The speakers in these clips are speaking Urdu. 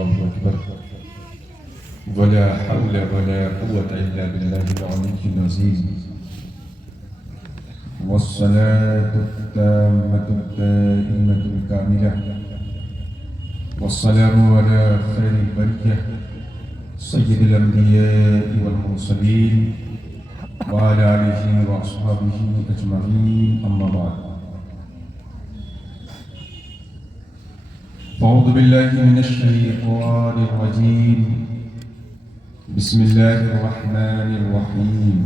الله أكبر ولا حول ولا قوة إلا بالله العلي العظيم والصلاة التامة الدائمة الكاملة والسلام على خير البرية سيد الأنبياء والمرسلين وعلى آله وأصحابه أجمعين أما بعد أعوذ بالله من الشيطان الرجيم بسم الله الرحمن الرحيم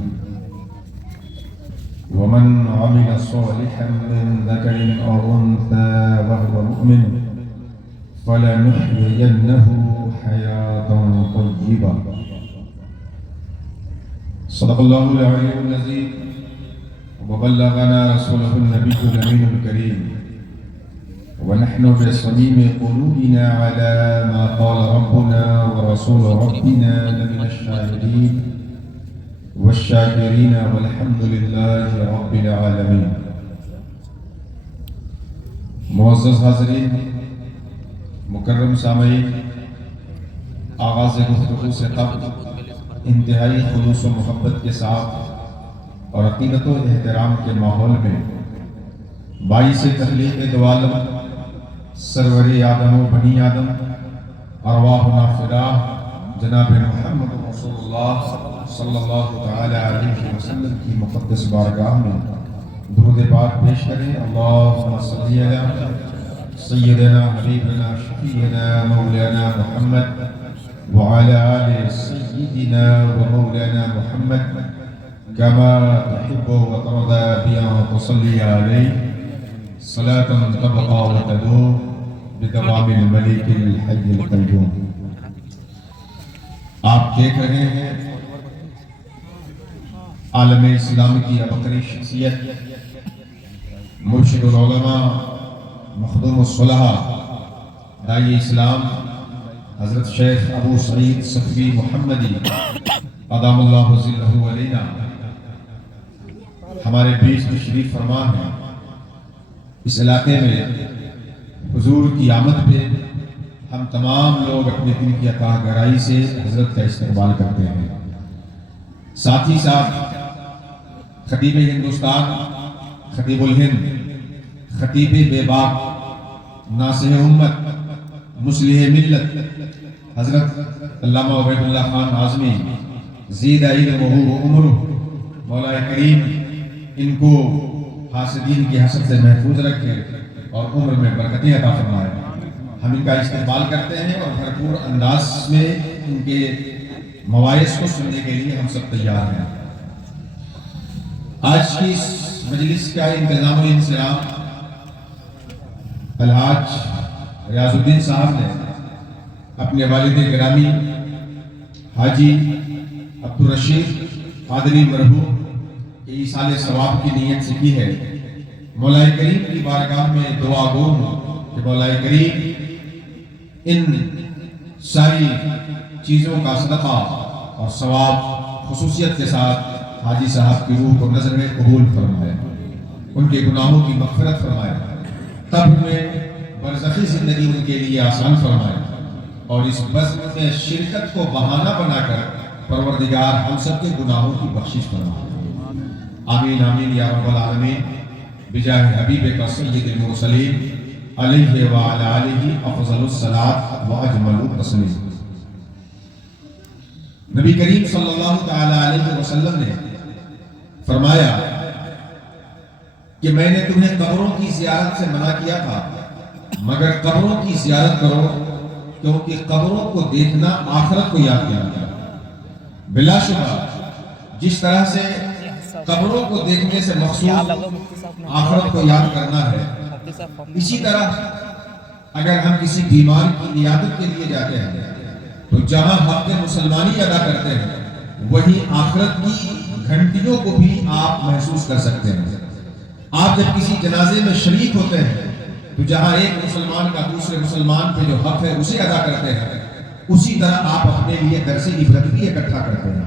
ومن عمل صالحا من ذكر أو أنثى وهو مؤمن فلنحيينه حياة طيبة صدق الله العلي العظيم وبلغنا رسوله النبي الأمين الكريم ونحن بصميم قلوبنا على ما قال ربنا ورسول ربنا لمن الشاهدين والشاكرين والحمد لله رب العالمين. معزز حاضرین، مکرم سامعین، آغاز گفتگو سے قبل انتہائی خلوص و محبت کے ساتھ اور عقیدت و احترام کے ماحول میں باعث تخلیق دو عالم سرور آدم و بنی آدم ارواحنا فداہ جناب محمد رسول اللہ صلی اللہ تعالی علیہ وسلم کی مقدس بارگاہ میں درود پاک پیش کریں. اللہم صلی علی سیدنا حبیبنا شفیعنا مولانا محمد وعلى آل سيدنا ومولانا محمد كما تحب وترضى بأن تصلي عليه صلاة تبقى وتدوم بدوام الملك الحي القيوم. آپ دیکھ رہے ہیں عالم اسلام کی ابقری شخصیت مرشد العلماء مخدوم الصلحاء داعی اسلام حضرت شیخ ابو سعید صفوی محمدی ادام اللہ ظلہ علینا ہمارے بیچ تشریف فرما ہے. اس علاقے میں حضور کی آمد پہ ہم تمام لوگ اپنے دل کی عطا گرائی سے حضرت کا استقبال کرتے ہیں. ساتھ ہی ساتھ خطیب ہندوستان، خطیب الہند، خطیب بے باک، ناصح امت، مصلح ملت حضرت علامہ عبید اللہ خان اعظمی زید علمہ و عمرہ، مولا کریم ان کو حاسدین کی حسد سے محفوظ رکھے اور عمر میں برکتیں عطا فرمائے. ہم ان کا استقبال کرتے ہیں اور بھرپور انداز میں ان کے مواعظ کو سننے کے لیے ہم سب تیار ہیں. آج کی اس مجلس کا انتظام و انصرام الحاج ریاض الدین صاحب نے اپنے والد گرامی حاجی عبدالرشید قادری مرحوم کے ایصال ثواب کی نیت سے کی ہے. مولا کریم کی بارگاہ میں دعا گو ہوں کہ مولا کریم ان ساری چیزوں کا صدقہ اور ثواب خصوصیت کے ساتھ حاجی صاحب کی روح کو نظر میں قبول فرمائے، ان کے گناہوں کی مغفرت فرمائے، قبر میں برزخی زندگی ان کے لیے آسان فرمائے اور اس بزم میں شرکت کو بہانہ بنا کر پروردگار ہم سب کے گناہوں کی بخشش فرمائے. آمین آمین یا رب العالمین بجاہ حبیب کا سید المرسلین علیہ وعلی آلہ افضل الصلاۃ و اجمل التسلیم. نبی کریم صلی اللہ تعالی علیہ وسلم نے فرمایا کہ میں نے تمہیں قبروں کی زیارت سے منع کیا تھا، مگر قبروں کی زیارت کرو کیونکہ قبروں کو دیکھنا آخرت کو یاد دلاتا ہے. بلا شبہ جس طرح سے قبروں کو دیکھنے سے مقصود آخرت کو یاد کرنا ہے، اسی طرح اگر ہم کسی بیمار کی عیادت کے لیے جاتے ہیں تو جہاں حق مسلمانی ادا کرتے ہیں وہی آخرت کی گھنٹیوں کو بھی آپ محسوس کر سکتے ہیں. آپ جب کسی جنازے میں شریک ہوتے ہیں تو جہاں ایک مسلمان کا دوسرے مسلمان پہ جو حق ہے اسے ادا کرتے ہیں، اسی طرح آپ اپنے لیے درس عبرت بھی اکٹھا کرتے ہیں.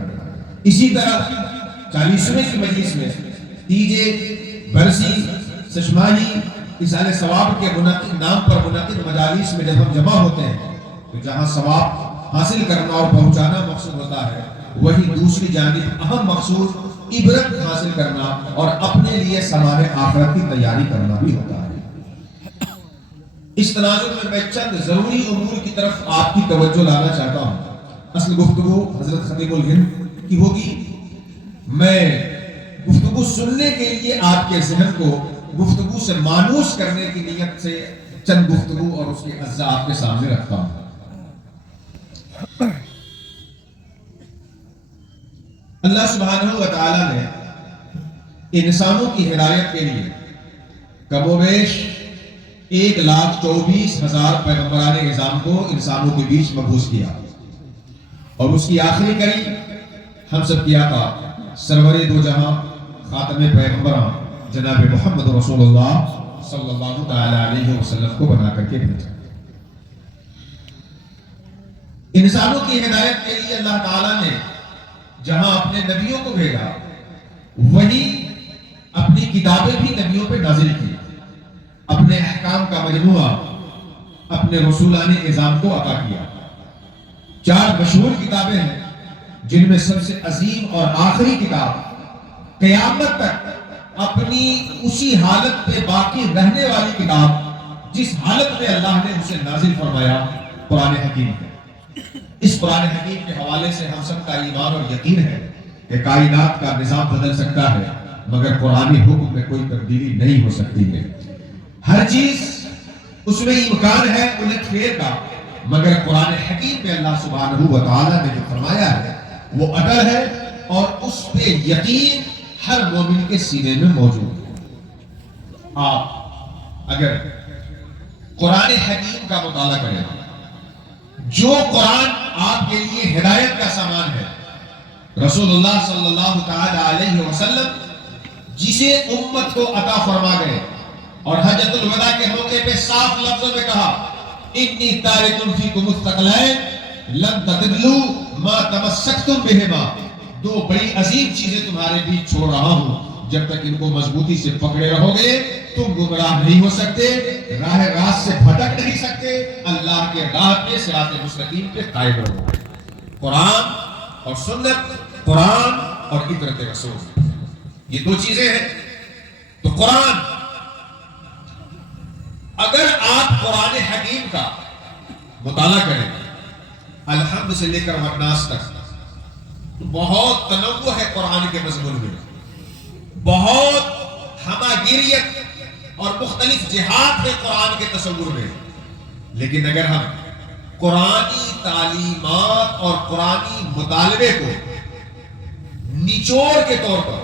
اسی طرح 40ویں کی مجلس میں تیجے برسی سشماہی ایصال ثواب کے نام پر منعقد مجالس میں جب ہم جمع ہوتے ہیں تو جہاں ثواب حاصل کرنا اور پہنچانا مقصود ہوتا ہے، وہی دوسری جانب اہم مقصود عبرت حاصل کرنا اور اپنے لیے سامان آخرت کی تیاری کرنا بھی ہوتا ہے۔ اس تناظر میں میں چند ضروری امور کی طرف آپ کی توجہ لانا چاہتا ہوں۔ اصل گفتگو حضرت خطیب الہند کی ہوگی، میں گفتگو سننے کے لیے آپ کے ذہن کو گفتگو سے مانوس کرنے کی نیت سے چند گفتگو اور اس کے اجزاء آپ کے سامنے رکھتا ہوں۔ اللہ سبحانہ و تعالی نے انسانوں کی ہدایت کے لیے کم و بیش 1,24,000 پیغمبران اعظام کو انسانوں کے بیچ مبعوث کیا، اور اس کی آخری کڑی ہم سب کی آقا سرور دو جہاں خاتم پیغمبران جناب محمد رسول اللہ صلی اللہ تعالی علیہ وسلم کو بنا کر کے بھیجا۔ انسانوں کی ہدایت کے لیے اللہ تعالیٰ نے جہاں اپنے نبیوں کو بھیجا، وہی اپنی کتابیں بھی نبیوں پہ نازل کی، اپنے احکام کا مجموعہ اپنے رسولان اعظام کو عطا کیا۔ 4 مشہور کتابیں ہیں، جن میں سب سے عظیم اور آخری کتاب قیامت تک اپنی اسی حالت پہ باقی رہنے والی کتاب، جس حالت میں اللہ نے اسے نازل فرمایا، قرآن حکیم ہے۔ اس قرآن حکیم کے حوالے سے ہم سب کا ایمان اور یقین ہے کہ کائنات کا نظام بدل سکتا ہے، مگر قرآنی حکم میں کوئی تبدیلی نہیں ہو سکتی ہے۔ ہر چیز اس میں امکان ہے الٹ پھیر کا، مگر قرآن حکیم میں اللہ سبحانہ و تعالیٰ نے جو فرمایا ہے وہ اٹل ہے، اور اس پہ یقین ہر مومن کے سینے میں موجود ہے۔ آپ اگر قرآن حکیم کا مطالعہ کریں، جو قرآن آپ کے لیے ہدایت کا سامان ہے، رسول اللہ صلی اللہ تعالی علیہ وسلم جسے امت کو عطا فرما گئے، اور حجۃ الوداع کے موقع پہ صاف لفظوں میں کہا، انی تارک فیکم الثقلین لن تضلوا ما تمسکتم بہما، 2 بڑی عظیم چیزیں تمہارے بیچ چھوڑ رہا ہوں، جب تک ان کو مضبوطی سے پکڑے رہو گے تم گمراہ نہیں ہو سکتے، راہ راست سے بھٹک نہیں سکتے، اللہ کے راہ پہ صراط مستقیم پہ قائم رہو گے۔ قرآن اور سنت، قرآن اور عبرت رسول، یہ 2 چیزیں ہیں۔ تو قرآن، اگر آپ قرآن حکیم کا مطالعہ کریں الحمد سے لے کر والناس تک، تو بہت تنوع ہے قرآن کے مضمون میں، بہت ہماگیریت اور مختلف جہات ہے قرآن کے تصور میں۔ لیکن اگر ہم قرآنی تعلیمات اور قرآنی مطالبے کو نچوڑ کے طور پر،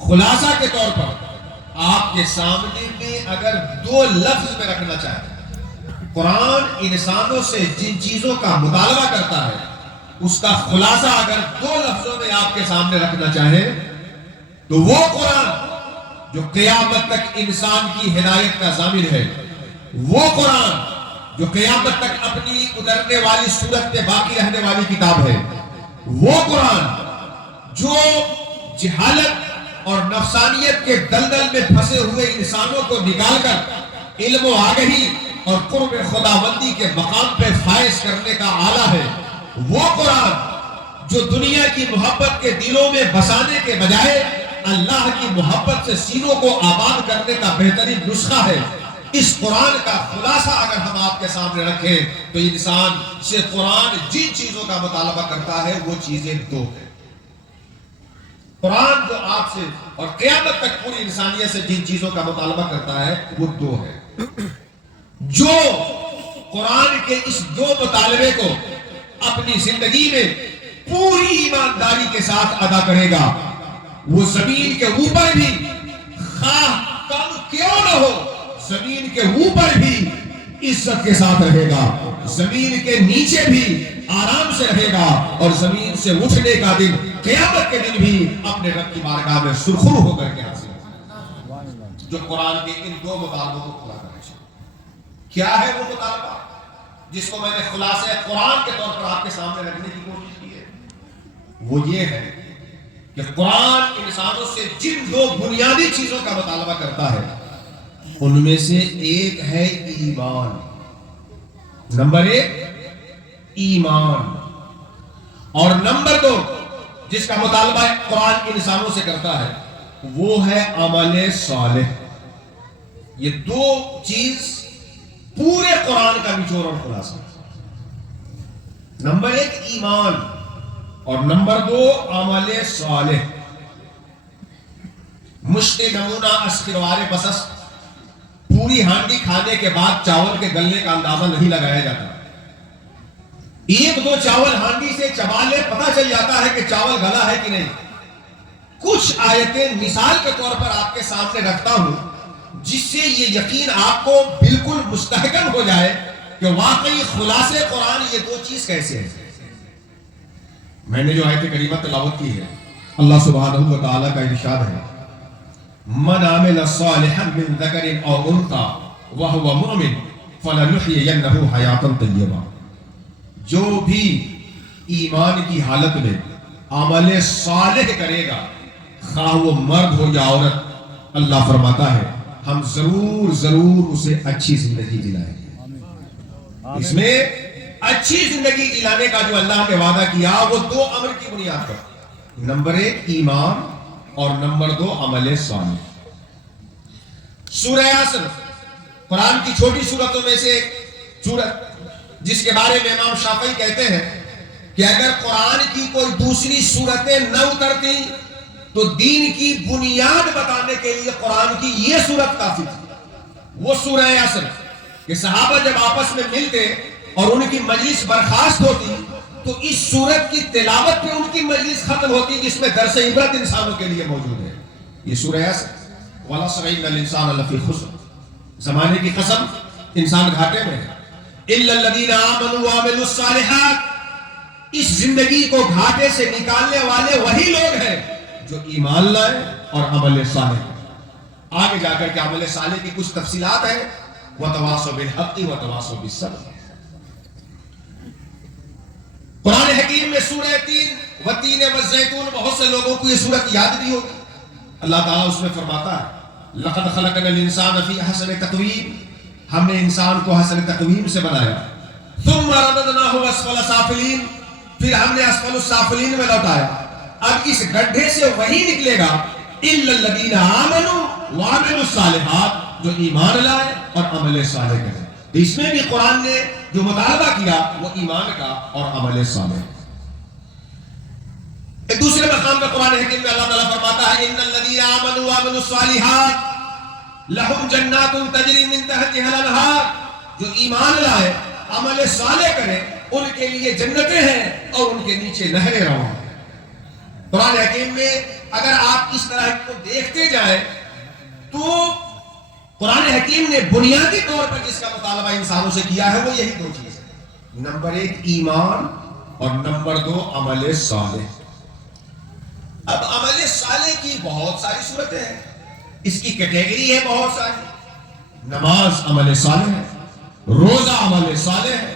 خلاصہ کے طور پر آپ کے سامنے میں اگر 2 لفظ میں رکھنا چاہیں، قرآن انسانوں سے جن چیزوں کا مطالبہ کرتا ہے اس کا خلاصہ اگر 2 لفظوں میں آپ کے سامنے رکھنا چاہیں، تو وہ قرآن جو قیامت تک انسان کی ہدایت کا ضامن ہے، وہ قرآن جو قیامت تک اپنی اترنے والی صورت پہ باقی رہنے والی کتاب ہے، وہ قرآن جو جہالت اور نفسانیت کے دلدل میں پھنسے ہوئے انسانوں کو نکال کر علم و آگہی اور قرب خداوندی کے مقام پہ فائز کرنے کا آلہ ہے، وہ قرآن جو دنیا کی محبت کے دلوں میں بسانے کے بجائے اللہ کی محبت سے سینوں کو آباد کرنے کا بہترین نسخہ ہے۔ اس قرآن کا خلاصہ اگر ہم آپ کے سامنے رکھیں تو انسان سے قرآن جن چیزوں کا مطالبہ کرتا ہے وہ چیزیں 2 ہیں۔ قرآن جو آپ سے اور قیامت تک پوری انسانیت سے جن چیزوں کا مطالبہ کرتا ہے وہ 2 ہے۔ جو قرآن کے اس 2 مطالبے کو اپنی زندگی میں پوری ایمانداری کے ساتھ ادا کرے گا، وہ زمین کے اوپر بھی خواہ کم کیوں نہ ہو، زمین کے اوپر بھی عزت کے ساتھ رہے گا، زمین کے نیچے بھی آرام سے رہے گا، اور زمین سے اٹھنے کا دن، قیامت کے دن بھی اپنے رب کی بارگاہ میں سرخرو ہو کر کے حاضر ہوگا۔ جو قرآن کے ان 2 مطالبوں کو پورا کرنا چاہیے۔ کیا ہے وہ مطالبہ جس کو میں نے خلاصہ قرآن کے طور پر آپ کے سامنے رکھنے کی کوشش کی ہے؟ وہ یہ ہے کہ قرآن انسانوں سے جن 2 بنیادی چیزوں کا مطالبہ کرتا ہے ان میں سے ایک ہے ایمان۔ نمبر 1 ایمان، اور نمبر 2 جس کا مطالبہ قرآن انسانوں سے کرتا ہے وہ ہے عمل صالح۔ یہ 2 چیز پورے قرآن کا نچوڑ اور خلاصہ۔ نمبر 1 ایمان اور نمبر 2 عمل صالح۔ مشت نمونہ اسخروار بسس، پوری ہانڈی کھانے کے بعد چاول کے گلنے کا اندازہ نہیں لگایا جاتا۔ 1-2 چاول ہانڈی سے چبا لے پتہ چل جاتا ہے کہ چاول گلا ہے کہ نہیں۔ کچھ آیتیں مثال کے طور پر آپ کے سامنے رکھتا ہوں جس سے یہ یقین آپ کو بالکل مستحکم ہو جائے کہ واقعی خلاصے قرآن یہ 2 چیز کیسے ہے۔ میں نے جو آیت کریمہ تلاوت کی ہے، اللہ سبحانہ و تعالیٰ کا ارشاد ہے، من عمل صالحا من ذکر او انثى وهو مؤمن فلنحيينه حیاتا طیبہ۔ جو بھی ایمان کی حالت میں عمل صالح کرے گا، خواہ وہ مرد ہو یا عورت، اللہ فرماتا ہے ہم ضرور اسے اچھی زندگی دلائیں گے۔ اس میں اچھی زندگی دلانے کا جو اللہ نے وعدہ کیا وہ 2 امر کی بنیاد پر، نمبر 1 ایمان اور نمبر 2 عمل صالح۔ سورہ یاسر قرآن کی چھوٹی سورتوں میں سے ایک سورت جس کے بارے میں امام شافعی کہتے ہیں کہ اگر قرآن کی کوئی دوسری سورتیں نہ اترتی تو دین کی بنیاد بتانے کے لیے قرآن کی یہ سورت کافی تھی۔ وہ سورہ یاسر کہ صحابہ جب آپس میں ملتے اور ان کی مجلس برخاست ہوتی تو اس سورت کی تلاوت پہ ان کی مجلس ختم ہوتی جس میں درس عبرت انسانوں کے لیے موجود ہے۔ یہ سورہ یاسر، وَالْعَصْرِ إِنَّ الْإِنسَانَ لَفِي خُسْرٍ، زمانے کی قسم انسان گھاٹے میں ہے۔ إِلَّا الَّذِينَ آمَنُوا وَعَمِلُوا الصَّالِحَاتِ، اس زندگی کو گھاٹے سے نکالنے والے وہی لوگ ہیں جو ایمان لائے اور عمل صالح کرے۔ آگے جا کر کے عمل صالح کی کچھ تفصیلات ہیں، وَتَوَاصَوْا بِالْحَقِّ وَتَوَاصَوْا بِالصَّبْرِ۔ قرآن حکیم میں سورہ تین وتین والزیتون، بہت سے لوگوں کو یہ سورت یاد بھی ہوگی۔ اللہ تعالیٰ اس میں فرماتا ہے لَقَدْ خَلَقْنَا الْإِنسَانَ فِي أَحْسَنِ تَقْوِيمٍ، ہم نے انسان کو حسن تقویم سے بنایا۔ ثُمَّ رَدَدْنَاهُ أَسْفَلَ سَافِلِينَ، پھر ہم نے اسفل السافلین میں لوٹایا۔ اب اس گڈھے سے وہی نکلے گا إِلَّا الَّذِينَ آمَنُوا وَعَمِلُوا الصَّالِحَاتِ، جو ایمان لائے اور عمل صالح کرے۔ اس میں بھی قرآن نے جو مطالبہ کیا وہ ایمان کا اور عمل صالح۔ ایک دوسرے مقام پر قرآن حکیم میں اللہ تعالیٰ فرماتا ہے إِنَّ الَّذِينَ آمَنُوا وَعَمِلُوا الصَّالِحَاتِ لَهُمْ جَنَّاتٌ تَجْرِي مِن تَحْتِهَا الْأَنْهَارُ، جو ایمان لائے عمل صالح کرے ان کے لیے جنتیں ہیں اور ان کے نیچے نہریں رواں۔ قرآن حکیم میں اگر آپ اس طرح کو دیکھتے جائیں تو قرآن حکیم نے بنیادی طور پر جس کا مطالبہ انسانوں سے کیا ہے وہ یہی 2 چیز ہے، نمبر 1 ایمان اور نمبر 2 عمل صالح۔ اب عمل صالح کی بہت ساری صورتیں ہیں، اس کی کیٹیگری ہے بہت ساری۔ نماز عمل صالح ہے، روزہ عمل صالح ہے،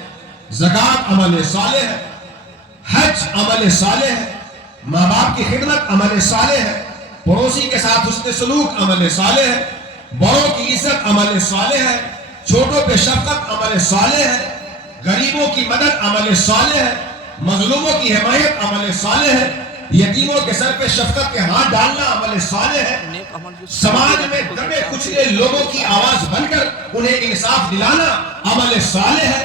زکوٰۃ عمل صالح ہے، حج عمل صالح ہے، ماں باپ کی خدمت عمل صالح ہے، پڑوسی کے ساتھ حسن سلوک عمل صالح ہے، بڑوں کی عزت عمل صالح ہے، چھوٹوں پہ شفقت عمل صالح ہے، غریبوں کی مدد عمل صالح ہے، مظلوموں کی حمایت عمل صالح ہے، یتیموں کے سر پہ شفقت کے ہاتھ ڈالنا عمل صالح ہے، سماج میں دبے کچلے لوگوں کی آواز بن کر انہیں انصاف دلانا عمل صالح ہے،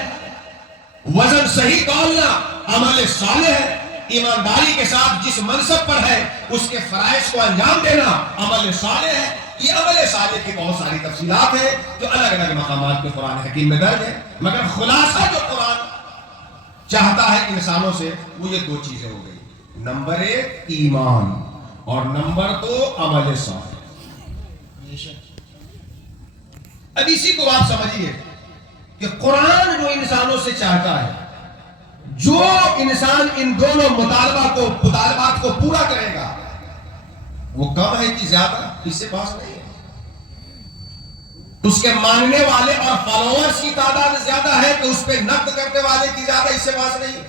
وزن صحیح تولنا عمل صالح ہے، ایمانداری کے ساتھ جس منصب پر ہے اس کے فرائض کو انجام دینا عمل صالح ہے۔ یہ عمل صالح کی بہت ساری تفصیلات ہیں جو الگ الگ مقامات میں قرآن حکیم میں درج ہے، مگر خلاصہ جو قرآن چاہتا ہے انسانوں سے وہ یہ 2 چیزیں ہو گئی، نمبر 1 ایمان اور نمبر 2 عمل صالح۔ اب اسی کو آپ سمجھیے کہ قرآن جو انسانوں سے چاہتا ہے، جو انسان ان دونوں مطالبات کو پورا کرے گا وہ کم ہے کہ زیادہ، اس سے پاس نہیں ہے۔ اس کے ماننے والے اور فالوورز کی تعداد زیادہ ہے تو اس پہ نقد کرنے والے کی زیادہ، اس سے پاس نہیں ہے۔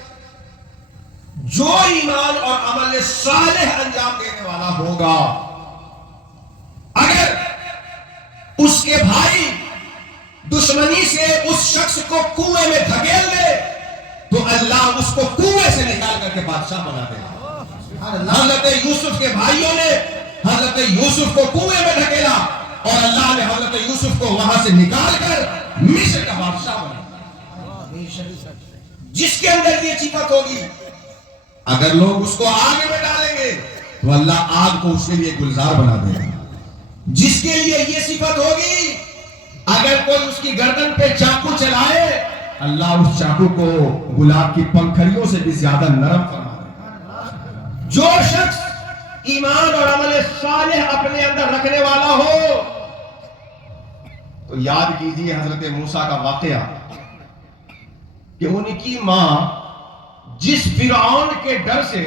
جو ایمان اور عمل صالح انجام دینے والا ہوگا، اگر اس کے بھائی دشمنی سے اس شخص کو کنویں میں دھکیل دے تو اللہ اس کو کنویں سے نکال کر کے بادشاہ بنا دے گا۔ حضرت یوسف کے بھائیوں نے حضرت یوسف کو کنویں میں ڈھکیلا اور اللہ نے حضرت یوسف کو وہاں سے نکال کر مصر کا بادشاہ بنا۔ جس کے اندر یہ صفت ہوگی، اگر لوگ اس کو آگ میں ڈالیں گے تو اللہ آگ کو اس کے لیے گلزار بنا دے گا۔ جس کے لیے یہ صفت ہوگی، اگر کوئی اس کی گردن پہ چاقو چلائے، اللہ اس چاقو کو گلاب کی پنکھڑیوں سے بھی زیادہ نرم فرما دے گا۔ جو شخص ایمان اور عمل صالح اپنے اندر رکھنے والا ہو، تو یاد کیجیے حضرت موسیٰ کا واقعہ کہ ان کی ماں جس فرعون کے ڈر سے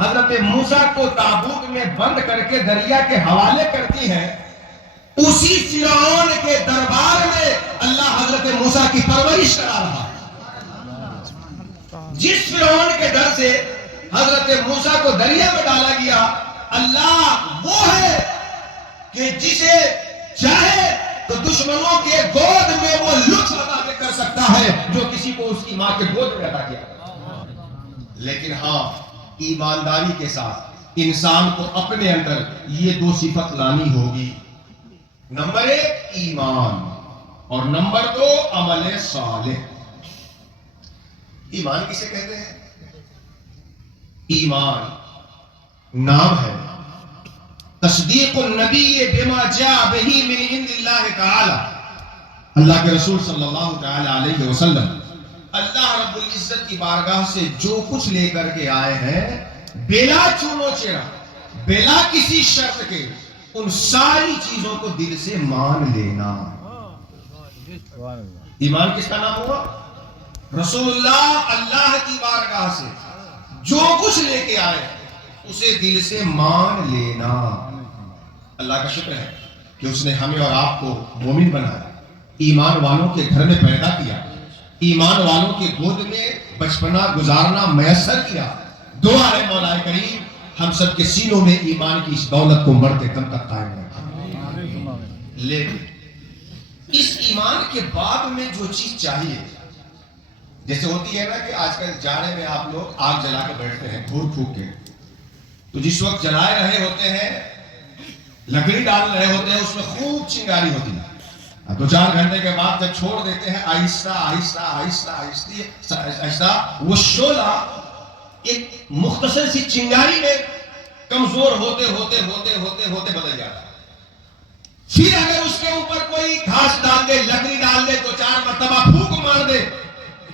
حضرت موسیٰ کو تابوت میں بند کر کے دریا کے حوالے کرتی ہے، اسی فرعون کے دربار میں اللہ حضرت موسیٰ کی پرورش کرا رہا ہے۔ جس فرعون کے ڈر سے حضرت موسیٰ کو دریا میں ڈالا گیا، اللہ وہ ہے کہ جسے چاہے تو دشمنوں کے گود میں وہ لطف عطا کر سکتا ہے جو کسی کو اس کی ماں کے گود میں عطا کیا۔ لیکن ہاں، ایمانداری کے ساتھ انسان کو اپنے اندر یہ دو صفت لانی ہوگی، نمبر 1 ایمان اور نمبر 2 عمل صالح۔ ایمان کسے کہتے ہیں؟ ایمان نام ہے تصدیق النبی بما جاء به من عند اللہ تعالی۔ اللہ کے رسول صلی اللہ تعالی علیہ وسلم اللہ رب العزت کی بارگاہ سے جو کچھ لے کر کے آئے ہیں، بلا چونو چرا، بلا کسی شرط کے، ان ساری چیزوں کو دل سے مان لینا۔ ایمان کس کا نام ہوا؟ رسول اللہ اللہ کی بارگاہ سے جو کچھ لے کے آئے اسے دل سے مان لینا۔ اللہ کا شکر ہے کہ اس نے ہمیں اور آپ کو مومن بنایا، ایمان والوں کے گھر میں پیدا کیا، ایمان والوں کے گود میں بچپنا گزارنا میسر کیا۔ دعا ہے مولا کریم ہم سب کے سینوں میں ایمان کی اس دولت کو مرتے دم تک قائم رکھے۔ لیکن اس ایمان کے بعد میں جو چیز چاہیے، جیسے ہوتی ہے نا کہ آج کل جاڑے میں آپ لوگ آگ جلا کے بیٹھتے ہیں دھوپ پھونک کے، تو جس وقت جلائے رہے ہوتے ہیں، لکڑی ڈال رہے ہوتے ہیں، اس میں خوب چنگاری ہوتی ہے۔ 2-4 گھنٹے کے بعد جب چھوڑ دیتے ہیں، آہستہ آہستہ آہستہ آہستہ آہستہ وہ شعلہ ایک مختصر سی چنگاری میں کمزور ہوتے ہوتے ہوتے ہوتے ہوتے بدل جاتا ہے۔ پھر اگر اس کے اوپر کوئی گھاس ڈال دے، لکڑی ڈال دے، 2-4 مرتبہ پھونک مار دے،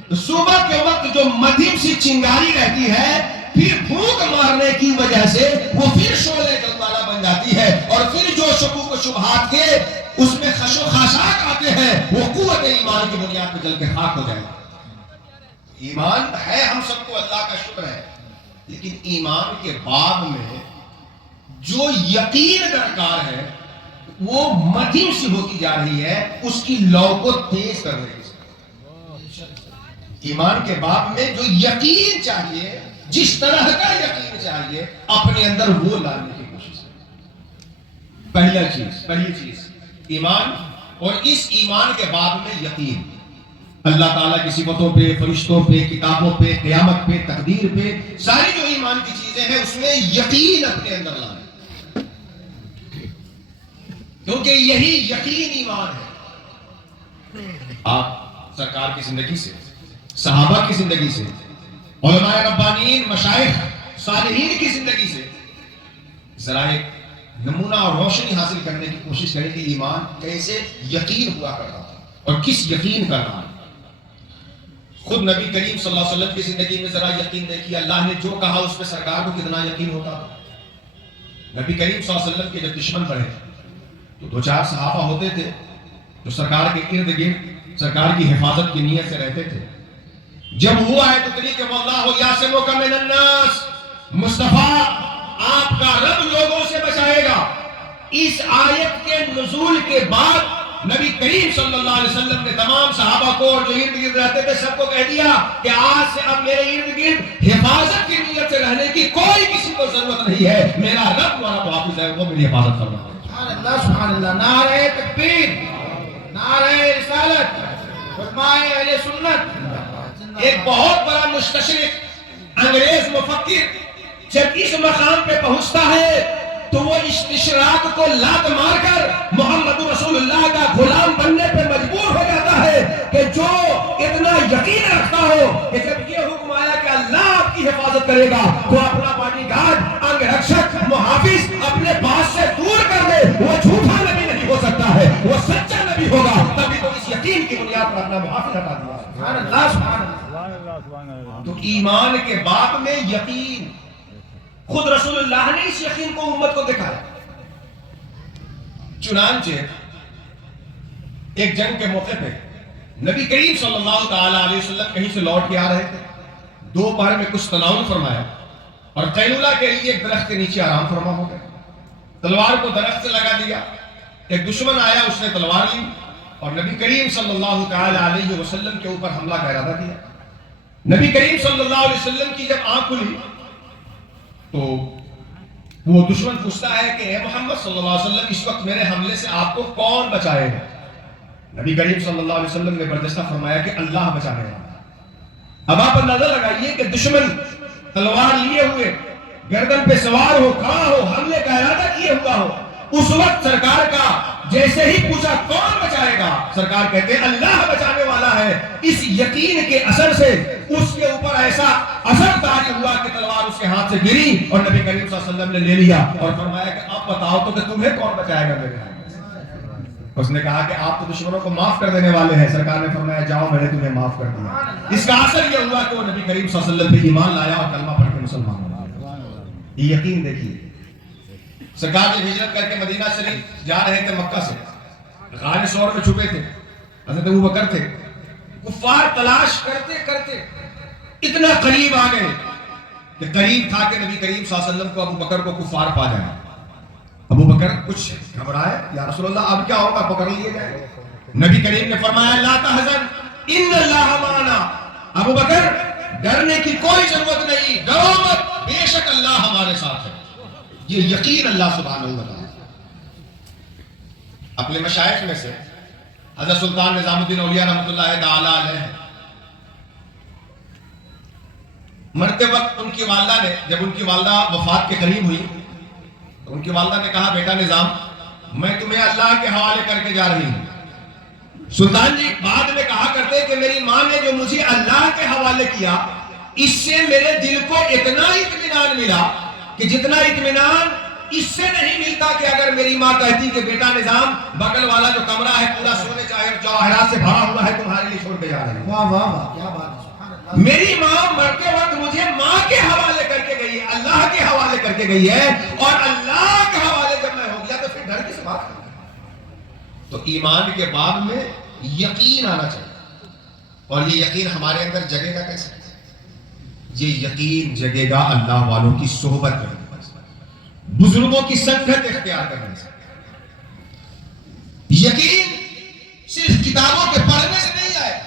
تو صبح کے وقت جو مدھم سی چنگاری رہتی ہے، پھر پھونک مارنے کی وجہ سے وہ پھر شعلے جلوالا بن جاتی ہے، اور پھر جو شکوک و شبہات کے اس میں خش و خاشاک آتے ہیں، وہ قوت ایمان کی بنیاد پہ جل کے خاک ہو جائے گا۔ ایمان ہے ہم سب کو، اللہ کا شکر ہے، لیکن ایمان کے بعد میں جو یقین درکار ہے وہ مدھم سی ہوتی جا رہی ہے، اس کی لو کو تیز کرنے کی۔ ایمان کے بعد میں جو یقین چاہیے، جس طرح کا یقین چاہیے، اپنے اندر وہ لانے کی کوشش ہے۔ پہلی چیز ایمان، اور اس ایمان کے بعد میں یقین اللہ تعالیٰ کی صفتوں پہ، فرشتوں پہ، کتابوں پہ، قیامت پہ، تقدیر پہ، ساری جو ایمان کی چیزیں ہیں اس میں یقین اپنے اندر لانا، کیونکہ یہی یقین ایمان ہے۔ آپ سرکار کی زندگی سے، صحابہ کی زندگی سے، علماء ربانیین، مشائخ، صالحین کی زندگی سے ذرا ایک نمونہ اور روشنی حاصل کرنے کی کوشش کریں کہ ایمان کیسے یقین ہوا کرتا تھا اور کس یقین کا نام۔ خود نبی کریم صلی اللہ علیہ وسلم کی زندگی میں ذرا یقین دیکھیے، اللہ نے جو کہا اس پہ سرکار کو کتنا یقین ہوتا تھا۔ نبی کریم صلی اللہ علیہ وسلم کے جب دشمن پڑے تو 2-4 صحابہ ہوتے تھے جو سرکار کے ارد گرد سرکار کی حفاظت کی نیت سے رہتے تھے۔ جب وہ آیت اتری کہ واللہ یعصمک من الناس، مصطفیٰ آپ کا رب لوگوں سے بچائے گا، اس آیت کے نزول کے بعد نبی کریم صلی اللہ علیہ وسلم نے تمام صحابہ کو اور جو ارد گرد رہتے تھے سب کو کہہ دیا کہ آج سے اب میرے ارد گرد حفاظت کی نیت سے رہنے کی کوئی کسی کو ضرورت نہیں ہے، میرا رب تمہارا محافظ ہے، وہ میری حفاظت کرنا ہے۔ سبحان اللہ، سبحان اللہ، نعرہ تکبیر، نعرہ رسالت، فرمائے اہل سنت، ایک بہت بڑا مستشرق انگریز مفکر جب اس مقام پہ پہنچتا ہے تو وہ استشراق کو لات مار کر محمد رسول اللہ کا غلام بننے پہ مجبور ہو جاتا ہے کہ جو اتنا یقین رکھتا ہو کہ جب یہ حکم آیا کہ اللہ آپ کی حفاظت کرے گا تو اپنا باڈی گارڈ، انگ رکشک، محافظ اپنے پاس سے دور کر دے، وہ جھوٹا نبی نہیں ہو سکتا ہے، وہ سچا نبی ہوگا، تبھی تو اس یقین کی بنیاد پر اپنا محافظ ہٹا دیا۔ سبحان اللہ، سبحان اللہ۔ تو ایمان کے باب میں یقین، خود رسول اللہ نے اس یقین کو امت کو دکھایا۔ چنانچہ ایک جنگ کے موقع پہ نبی کریم صلی اللہ تعالی علیہ وسلم کہیں سے لوٹ کے آ رہے تھے، دوپہر میں کچھ تناول فرمایا اور قیلولہ کے لیے ایک درخت کے نیچے آرام فرما ہو گئے، تلوار کو درخت سے لگا دیا، ایک دشمن آیا، اس نے تلوار لی اور نبی کریم صلی اللہ تعالی علیہ وسلم کے اوپر حملہ کا ارادہ کیا۔ نبی کریم صلی اللہ علیہ وسلم کی جب آنکھ کھلی تو وہ دشمن پوچھتا ہے کہ اے محمد صلی اللہ علیہ وسلم، اس وقت میرے حملے سے آپ کو کون بچائے گا؟ نبی کریم صلی اللہ علیہ وسلم نے برداشتہ فرمایا کہ اللہ بچانے والا۔ اب آپ اندازہ لگائیے کہ دشمن تلوار لیے ہوئے گردن پہ سوار ہو، کھڑا ہو، حملے کا ارادہ کیے ہوا ہو، اس وقت سرکار کا جیسے ہی پوچھا کون بچائے گا، سرکار کہتے ہیں اللہ بچانے والا ہے۔ اس یقین کے اثر سے اس کے اوپر ایسا اثر طاری ہوا کہ تلوار اس کے ہاتھ سے گری اور نبی کریم صلی اللہ علیہ وسلم نے لے لیا اور فرمایا کہ اب بتاؤ تو کہ تمہیں کون بچائے گا میرے ہاتھ سے؟ اس نے کہا کہ آپ تو دشمنوں کو معاف کر دینے والے ہیں۔ سرکار نے فرمایا جاؤ، میں نے تمہیں معاف کر دیا۔ اس کا اثر یہ ہوا کہ وہ نبی کریم صلی اللہ علیہ وسلم پہ ایمان لایا اور کلمہ پڑھ کے مسلمان ہو گیا۔ یہ یقین دیکھیے، سرکار جب ہجرت کر کے مدینہ شریف جا رہے تھے، مکہ سے غار ثور میں چھپے تھے، حضرت ابوبکر تھے، کفار تلاش کرتے کرتے اتنا قریب آ گئے کہ قریب تھا کہ نبی کریم صلی اللہ علیہ وسلم کو ابوبکر کو کفار پا جائیں۔ ابوبکر کچھ گھبرائے، یا رسول اللہ اب کیا ہوگا، پکڑ لیے جائیں؟ نبی کریم نے فرمایا لا تحزن ان اللہ معنا، ابوبکر ڈرنے کی کوئی ضرورت نہیں، ڈرو مت، بے شک اللہ ہمارے ساتھ ہے۔ یہ یقین اللہ سبحانہ و تعالیٰ۔ اپنے مشائخ میں سے حضرت سلطان نظام الدین اولیاء رحمۃ اللہ تعالی علیہ، مرتے وقت ان کی والدہ نے، جب ان کی والدہ وفات کے قریب ہوئی تو ان کی والدہ نے کہا بیٹا نظام، میں تمہیں اللہ کے حوالے کر کے جا رہی ہوں۔ سلطان جی بعد میں کہا کرتے کہ میری ماں نے جو مجھے اللہ کے حوالے کیا، اس سے میرے دل کو اتنا اطمینان ملا کہ جتنا اطمینان اس سے نہیں ملتا کہ اگر میری ماں کہتی کہ بیٹا نظام بغل والا جو کمرہ ہے پورا سونے جواہرات سے بھرا ہوا ہے، تمہارے لیے چھوڑ کے جا رہی ہوں۔ واہ واہ واہ، کیا بات ہے، سبحان اللہ۔ میری ماں مرتے وقت مجھے ماں کے حوالے کر کے گئی ہے، اللہ کے حوالے کر کے گئی ہے، اور اللہ کے حوالے جب میں ہو گیا تو پھر ڈر کس بات کا؟ تو ایمان کے باب میں یقین آنا چاہیے، اور یہ یقین ہمارے اندر جگے گا کیسے؟ یہ یقین جگے گا اللہ والوں کی صحبت میں، بزرگوں کی سنگت اختیار کرنے سے۔ یقین صرف کتابوں کے پڑھنے سے نہیں آئے،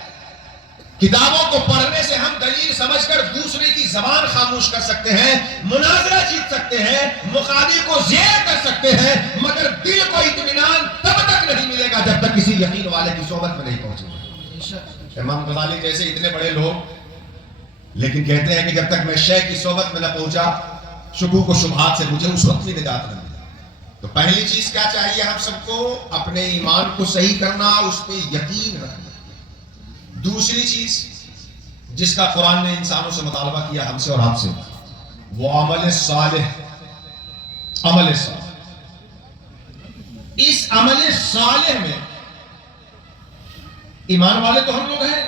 کتابوں کو پڑھنے سے ہم دلیل سمجھ کر دوسرے کی زبان خاموش کر سکتے ہیں، مناظرہ جیت سکتے ہیں، مقابل کو زیر کر سکتے ہیں، مگر دل کو اطمینان تب تک نہیں ملے گا جب تک کسی یقین والے کی صحبت میں نہیں پہنچے۔ امام غزالی جیسے اتنے بڑے لوگ لیکن کہتے ہیں کہ جب تک میں شیخ کی صحبت میں نہ پہنچا، شکوک و شبہات سے مجھے اس وقت بھی نجات نہیں ملی۔ تو پہلی چیز کیا چاہیے ہم سب کو؟ اپنے ایمان کو صحیح کرنا، اس پہ یقین رکھنا۔ دوسری چیز جس کا قرآن نے انسانوں سے مطالبہ کیا، ہم سے اور آپ سے، وہ عمل صالح۔ عمل صالح، اس عمل صالح میں ایمان والے تو ہم لوگ ہیں،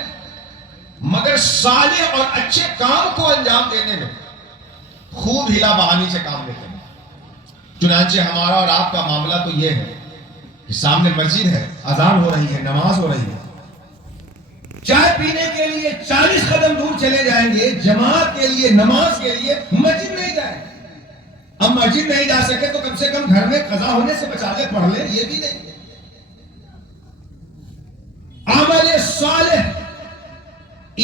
مگر صالح اور اچھے کام کو انجام دینے میں خوب ہلا بہانی سے کام لیتے ہیں۔ چنانچہ ہمارا اور آپ کا معاملہ تو یہ ہے کہ سامنے مسجد ہے، اذان ہو رہی ہے، نماز ہو رہی ہے، چائے پینے کے لیے 40 قدم دور چلے جائیں گے، جماعت کے لیے، نماز کے لیے مسجد نہیں جائیں۔ اب مسجد نہیں جا سکے تو کم سے کم گھر میں قضا ہونے سے بچا لے، پڑھ لے، یہ بھی نہیں۔ عمل صالح،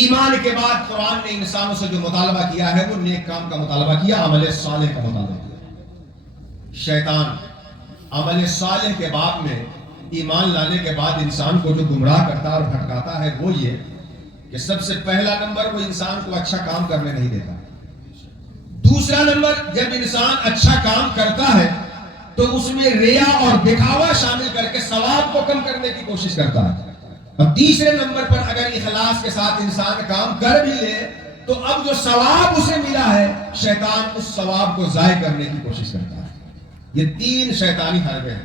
ایمان کے بعد قرآن نے انسانوں سے جو مطالبہ کیا ہے وہ نیک کام کا مطالبہ کیا، عمل صالح کا مطالبہ کیا۔ شیطان عمل صالح کے باب میں ایمان لانے کے بعد انسان کو جو گمراہ کرتا اور بھٹکاتا ہے وہ یہ کہ سب سے پہلا نمبر وہ انسان کو اچھا کام کرنے نہیں دیتا. دوسرا نمبر جب انسان اچھا کام کرتا ہے تو اس میں ریا اور دکھاوا شامل کر کے ثواب کو کم کرنے کی کوشش کرتا ہے. اور تیسرے نمبر پر اگر اخلاص کے ساتھ انسان کام کر بھی لے تو اب جو ثواب اسے ملا ہے شیطان اس ثواب کو ضائع کرنے کی کوشش کرتا ہے. یہ 3 شیطانی حربے ہیں.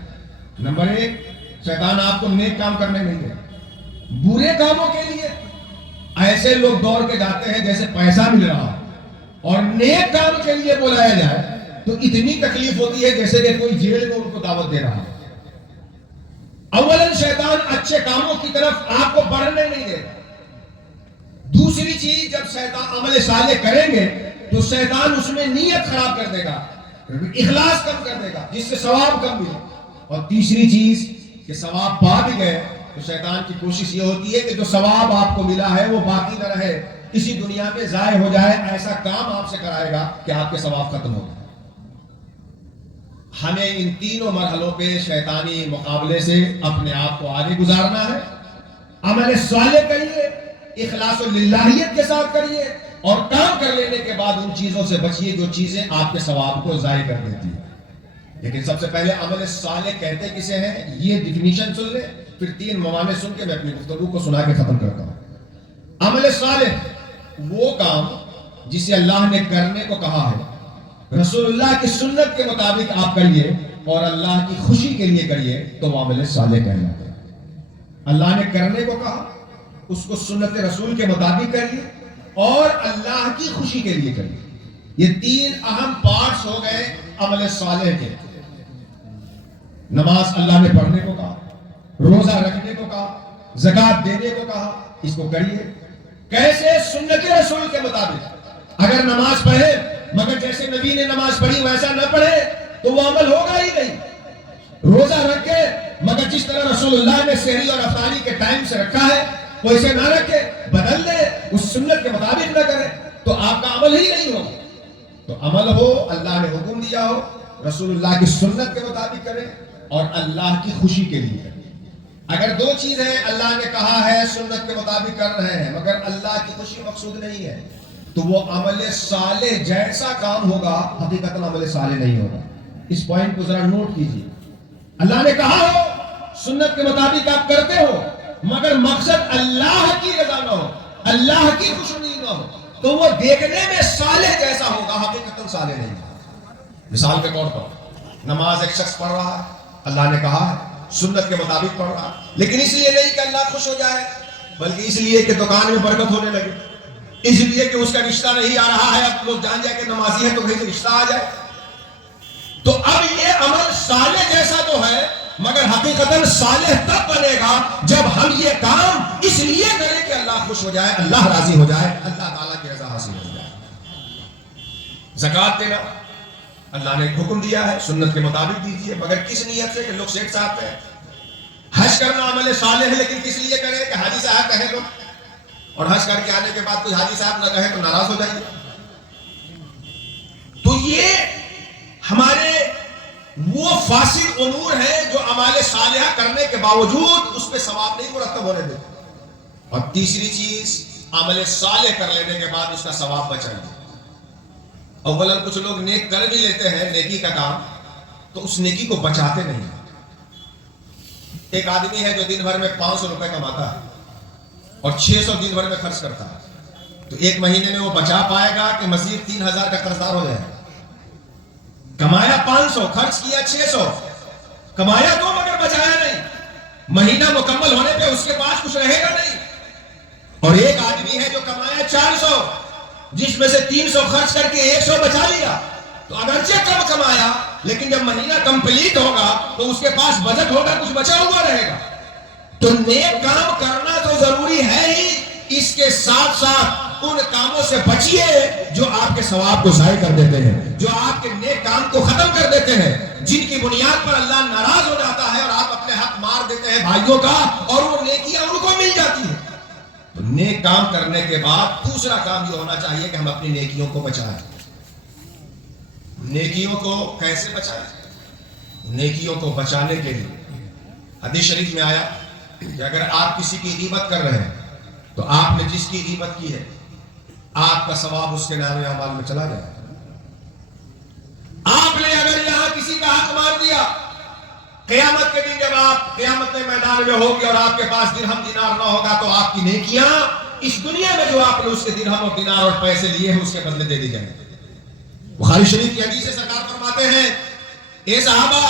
نمبر 1، شیطان آپ کو نیک کام کرنے نہیں دے. برے کاموں کے لیے ایسے لوگ دوڑ کے جاتے ہیں جیسے پیسہ مل رہا ہے، اور نیک کام کے لیے بلایا جائے تو اتنی تکلیف ہوتی ہے جیسے کہ کوئی جیل میں ان کو دعوت دے رہا ہے. اولاً شیطان اچھے کاموں کی طرف آپ کو بڑھنے نہیں دے. دوسری چیز، جب شیطان عمل صالح کریں گے تو شیطان اس میں نیت خراب کر دے گا، اخلاص کم کر دے گا جس سے ثواب کم ملے. اور تیسری چیز کہ ثواب پا بھی گئے تو شیطان کی کوشش یہ ہوتی ہے کہ جو ثواب آپ کو ملا ہے وہ باقی نہ رہے، کسی دنیا میں ضائع ہو جائے. ایسا کام آپ سے کرائے گا کہ آپ کے ثواب ختم ہو جائے. ہمیں ان تینوں مرحلوں پہ شیطانی مقابلے سے اپنے آپ کو آگے گزارنا ہے. عمل صالح کریے، اخلاص و للہیت کے ساتھ کریے، اور کام کر لینے کے بعد ان چیزوں سے بچیے جو چیزیں آپ کے ثواب کو ضائع کر دیتی ہیں. لیکن سب سے پہلے عمل صالح کہتے کسے ہیں یہ ڈیفینیشن سن لیں، پھر 3 موانع سن کے میں اپنی گفتگو کو سنا کے ختم کرتا ہوں. عمل صالح وہ کام جسے اللہ نے کرنے کو کہا ہے، رسول اللہ کی سنت کے مطابق آپ کریے اور اللہ کی خوشی کے لیے کریے تو وہ عمل صالح کہلاتا ہے. اللہ نے کرنے کو کہا، اس کو سنت رسول کے مطابق کریے اور اللہ کی خوشی کے لیے کریے. یہ 3 اہم پارٹس ہو گئے عمل صالح کے. نماز اللہ نے پڑھنے کو کہا، روزہ رکھنے کو کہا، زکات دینے کو کہا، اس کو کریے. کیسے؟ سنت رسول کے مطابق. اگر نماز پڑھے مگر جیسے نبی نے نماز پڑھی ویسا نہ پڑھے تو وہ عمل ہوگا ہی نہیں. روزہ رکھے مگر جس طرح رسول اللہ نے سحری اور افطاری کے ٹائم سے رکھا ہے ویسے نہ رکھے، بدل دے، اس سنت کے مطابق نہ کرے تو آپ کا عمل ہی نہیں ہوگا. تو عمل ہو، اللہ نے حکم دیا ہو، رسول اللہ کی سنت کے مطابق کرے اور اللہ کی خوشی کے لیے کرے. اگر 2 چیزیں اللہ نے کہا ہے سنت کے مطابق کر رہے ہیں مگر اللہ کی خوشی مقصود نہیں ہے تو وہ عمل صالح جیسا کام ہوگا حقیقتاً عمل صالح نہیں ہوگا. اس پوائنٹ کو ذرا نوٹ کیجیے. اللہ نے کہا ہو، سنت کے مطابق آپ کرتے ہو مگر مقصد اللہ کی رضا نہ ہو، اللہ کی خوشنودی نہ ہو تو وہ دیکھنے میں صالح جیسا ہوگا حقیقتاً صالح نہیں ہوگا. مثال کے طور پر نماز ایک شخص پڑھ رہا ہے، اللہ نے کہا ہے سنت کے مطابق پڑھ رہا، لیکن اس لیے نہیں کہ اللہ خوش ہو جائے بلکہ اس لیے کہ دکان میں برکت ہونے لگے، اس لیے کہ اس کا رشتہ نہیں آ رہا ہے، اب لوگ جان جائے کہ نمازی ہے تو کہیں سے رشتہ آ جائے. تو اب یہ عمل صالح جیسا تو ہے مگر حقیقتاً صالح تب بنے گا جب ہم یہ کام اس لیے کریں کہ اللہ خوش ہو جائے، اللہ راضی ہو جائے، اللہ تعالیٰ کی رضا حاصل ہو جائے. زکات دینا اللہ نے حکم دیا ہے، سنت کے مطابق دیجیے مگر کس نیت سے کہ لوگ شیخ صاحب ہیں. حج کرنا عمل صالح ہے لیکن کس لیے کرے کہ حاجی صاحب کہیں تو، اور حج کر کے آنے کے بعد کوئی حاجی صاحب نہ کہے تو ناراض ہو جائیے. تو یہ ہمارے وہ فاسد امور ہیں جو اعمال صالحہ کرنے کے باوجود اس پہ ثواب نہیں مرتب ہونے دیتے. اور تیسری چیز، عمل صالح کر لینے کے بعد اس کا ثواب بچائیے. اولاً کچھ لوگ نیک کر بھی لیتے ہیں نیکی کا کام تو اس نیکی کو بچاتے نہیں. ایک آدمی ہے جو دن بھر میں 500 روپے کماتا ہے اور 600 دن بھر میں خرچ کرتا ہے تو ایک مہینے میں وہ بچا پائے گا کہ مزید 3000 کا قرضدار ہو جائے گا. کمایا 500، خرچ کیا 600، کمایا تو مگر بچایا نہیں، مہینہ مکمل ہونے پہ اس کے پاس کچھ رہے گا نہیں. اور ایک آدمی ہے جو کمایا 400 جس میں سے 300 خرچ کر کے 100 بچا لیا تو اگرچہ کم کمایا لیکن جب مہینہ کمپلیٹ ہوگا تو اس کے پاس بجٹ ہوگا، کچھ بچا ہوا رہے گا. تو نیک کام کرنا تو ضروری ہے ہی، اس کے ساتھ ساتھ ان کاموں سے بچیے جو آپ کے ثواب کو ضائع کر دیتے ہیں، جو آپ کے نیک کام کو ختم کر دیتے ہیں، جن کی بنیاد پر اللہ ناراض ہو جاتا ہے اور آپ اپنے حق مار دیتے ہیں بھائیوں کا اور وہ نیکیاں ان کو مل جاتی ہیں. تو نیک کام کرنے کے بعد دوسرا کام یہ ہونا چاہیے کہ ہم اپنی نیکیوں کو بچائیں. نیکیوں کو کیسے بچائیں؟ نیکیوں کو بچانے کے لیے حدیث شریف میں آیا کہ اگر آپ کسی کی غیبت کر رہے ہیں تو آپ نے جس کی غیبت کی ہے آپ کا ثواب اس کے نام اعمال میں چلا جائے. آپ نے اگر یہاں کسی کا حق مار دیا، قیامت کے دن جب آپ قیامت میں میدان میں ہوگی اور آپ کے پاس درہم دینار نہ ہوگا تو آپ کی نیکیاں اس دنیا میں جو آپ نے اس کے درہم اور دینار اور پیسے لیے ہیں اس کے بدلے دے دی جائیں گے. بخاری شریف کی حدیث سے سرکار فرماتے ہیں اے صحابہ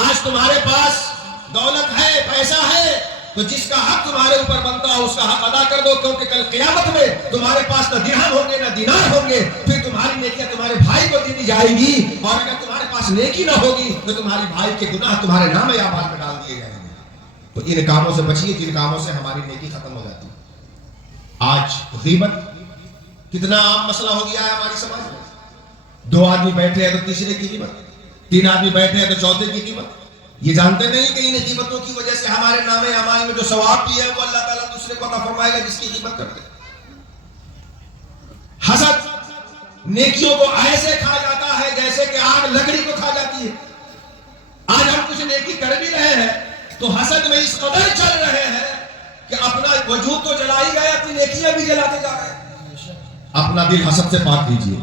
آج تمہارے پاس دولت ہے، پیسہ ہے، تو جس کا حق تمہارے اوپر بنتا ہے اس کا حق ادا کر دو، کیونکہ کل قیامت میں تمہارے پاس نہ درہم ہوں گے نہ دینار ہوں گے، پھر تمہاری نیکیاں تمہارے بھائی کو دی جائے گی، اور اگر تمہارے پاس نیکی نہ ہوگی تو تمہارے بھائی کے گناہ تمہارے نام اعمال میں ڈال دیے جائیں گے. تو ان کاموں سے بچیے جن کاموں سے ہماری نیکی ختم ہو جاتی ہے. آج غیبت کتنا عام مسئلہ ہو گیا ہے ہماری سماج میں. 2 آدمی بیٹھے ہیں تو تیسرے کی غیبت، 3 آدمی بیٹھے ہیں تو چوتھے کی غیبت. یہ جانتے نہیں کہ ان غیبتوں کی وجہ سے ہمارے نام اعمال میں جو ثواب بھی ہے وہ اللہ تعالیٰ دوسرے کو عطا فرمائے گا جس کی غیبت کرتے. حسد نیکیوں کو ایسے کھا جاتا ہے جیسے کہ آگ لکڑی کو کھا جاتی ہے. آج ہم کچھ نیکی کر بھی رہے ہیں تو حسد میں اس قدر چل رہے ہیں کہ اپنا وجود تو جلا ہی گئے، اپنی نیکیاں بھی جلاتے جا رہے ہیں. اپنا دل حسد سے پاک کیجیے،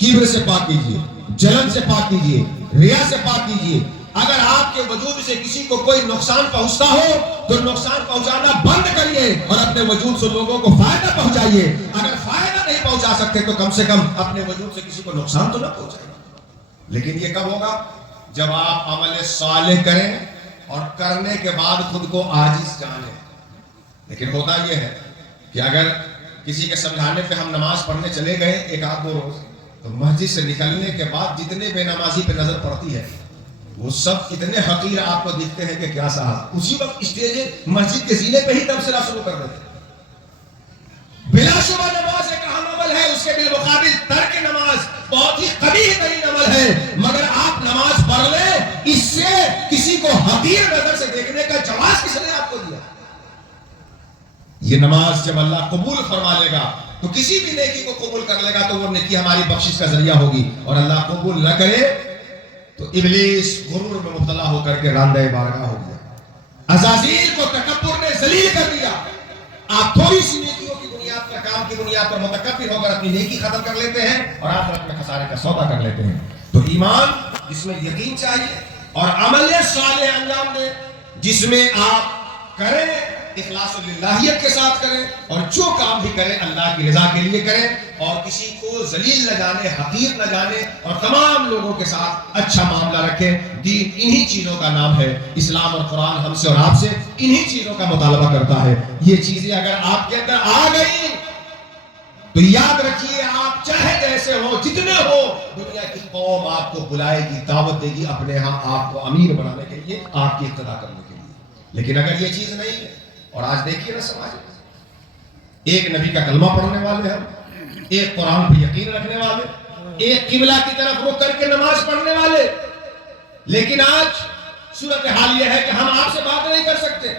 کبر سے پاک کیجیے، جلن سے پاک کیجیے، ریا سے پاک کیجیے. اگر آپ کے وجود سے کسی کو کوئی نقصان پہنچتا ہو تو نقصان پہنچانا بند کریے اور اپنے وجود سے لوگوں کو فائدہ پہنچائیے. اگر فائدہ نہیں پہنچا سکتے تو کم سے کم اپنے وجود سے کسی کو نقصان تو نہ پہنچائیے. لیکن یہ کب ہوگا؟ جب آپ عمل صالح کریں اور کرنے کے بعد خود کو عاجز جانیں. لیکن ہوتا یہ ہے کہ اگر کسی کے سمجھانے پہ ہم نماز پڑھنے چلے گئے 1-2 روز، تو مسجد سے نکلنے کے بعد جتنے بے نمازی پہ نظر پڑتی ہے وہ سب اتنے حقیر آپ کو دکھتے ہیں کہ کیا صاحب اسی وقت اسٹیج مسجد کے زینے پہ ہی تبصرہ شروع کر دیتے. بلا شبہ نماز ایک اہم عمل ہے، اس کے بالمقابل ترک نماز بہت ہی قبیح ترین عمل ہے. مگر آپ نماز پڑھ لیں، اس سے کسی کو حقیر نظر سے دیکھنے کا جواز کس نے آپ کو دیا؟ یہ نماز جب اللہ قبول فرما لے گا تو کسی بھی نیکی کو قبول کر لے گا تو وہ نیکی ہماری بخشش کا ذریعہ ہوگی، اور اللہ قبول نہ کرے تو ابلیس غرور میں مبتلا ہو کر کے راندہ بارگاہ ہو گیا. عزازیل کو تکبر نے ذلیل کر دیا. آپ تھوڑی سی نیکیوں کی بنیاد پر، کام کی بنیاد پر متکبر ہو کر اپنی نیکی ختم کر لیتے ہیں اور آخرت میں خسارے کا سودا کر لیتے ہیں. تو ایمان جس میں یقین چاہیے اور عمل صالح انجام دیں جس میں آپ کریں اخلاص للہیت کے ساتھ کریں، اور جو کام بھی کریں اللہ کی رضا کے لیے کریں، اور کسی کو ذلیل نہ جانے، حقیر نہ جانے، اور تمام لوگوں کے ساتھ اچھا معاملہ رکھیں. دین انہی چیزوں کا نام ہے. اسلام اور قرآن ہم سے اور آپ سے انہی چیزوں کا مطالبہ کرتا ہے. یہ چیزیں اگر آپ کے اندر آ گئی تو یاد رکھیے آپ چاہے جیسے ہو، جتنے ہو، دنیا کی قوم آپ کو بلائے گی، دعوت دے گی اپنے ہاں آپ کو امیر بنانے کے لیے، آپ کی اقتدا کرنے کے لیے. لیکن اگر یہ چیز نہیں ہے، اور آج دیکھیے نا سماج میں ایک نبی کا کلمہ پڑھنے والے ہم، ایک قرآن پہ یقین رکھنے والے، ایک قبلہ کی طرف رخ کر کے نماز پڑھنے والے، لیکن آج صورتحال یہ ہے کہ ہم آپ سے بات نہیں کر سکتے،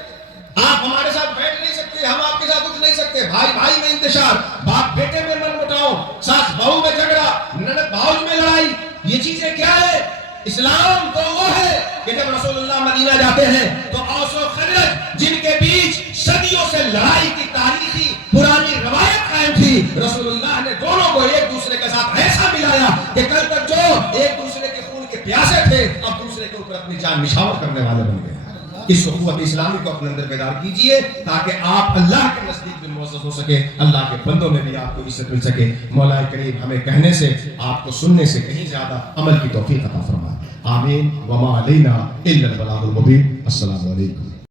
آپ ہمارے ساتھ بیٹھ نہیں سکتے، ہم آپ کے ساتھ اٹھ نہیں سکتے. بھائی بھائی میں انتشار، باپ بیٹے میں من مٹاؤ، ساس بہو میں جھگڑا، نند بھاؤج میں لڑائی. یہ چیزیں کیا ہے؟ اسلام تو وہ ہے کہ جب رسول اللہ مدینہ جاتے ہیں تو اوس و خزرج جن کے بیچ صدیوں سے لڑائی کی تاریخی پرانی روایت قائم تھی، رسول اللہ نے دونوں کو ایک دوسرے کے ساتھ ایسا ملایا کہ کل تک جو ایک دوسرے کے خون کے پیاسے تھے اب دوسرے کے اوپر اپنی جان نشاور کرنے والے بن گئے. اس قوت اسلامی کو اپنے اندر بیدار کیجئے تاکہ آپ اللہ کے نزدیک بھی معزز ہو سکے، اللہ کے بندوں میں بھی آپ کو عزت مل سکے. مولا کریم ہمیں کہنے سے، آپ کو سننے سے کہیں زیادہ عمل کی توفیق عطا فرمائے. آمین. وما علینا الا البلاغ المبین. السلام علیکم.